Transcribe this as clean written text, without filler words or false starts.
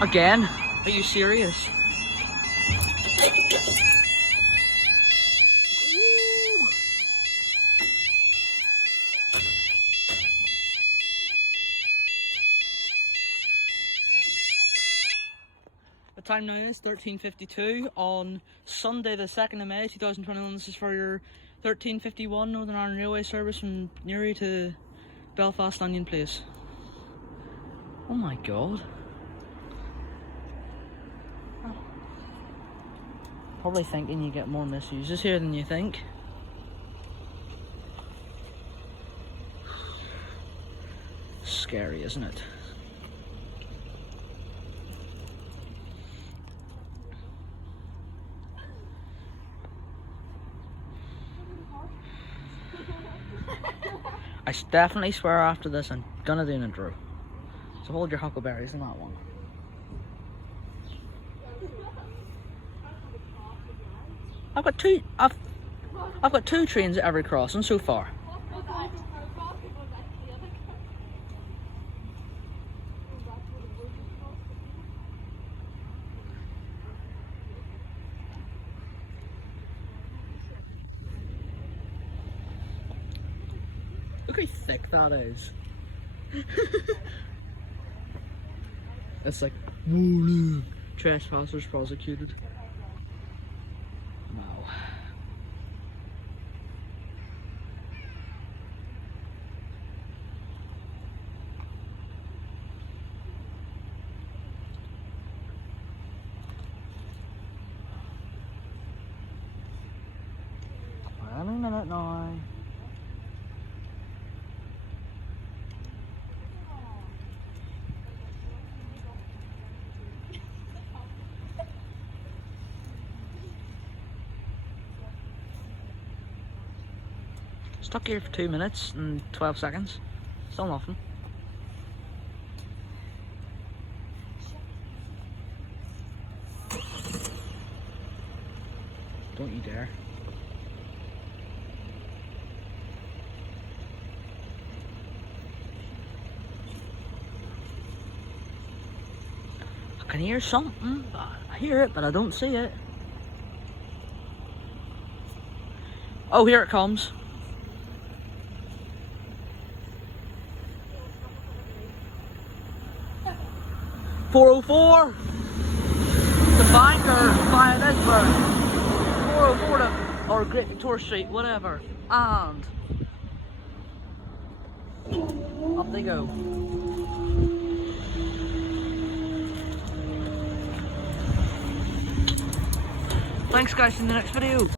Again? Are you serious? The time now is 13:52 on Sunday the 2nd of May 2021. This is for your 13:51 Northern Ireland Railway service from Newry to Belfast Lanyon Place. Oh my god. Probably thinking you get more MISUSEs here than you think. Scary, isn't it? I definitely swear after this I'm gonna do an intro. So hold your huckleberries in that one. I've got two trains at every crossing so far. Look how thick that is. It's like, oh look, trespassers prosecuted. Wow. Any minute now. Stuck here for 2 minutes and 12 seconds. Still nothing. Don't you dare. I can hear something. I hear it, but I don't see it. Oh, here it comes. 404 to Bangor via Edinburgh, 404 to, or Great Victoria Street, whatever, and up they go. Thanks guys, in the next video.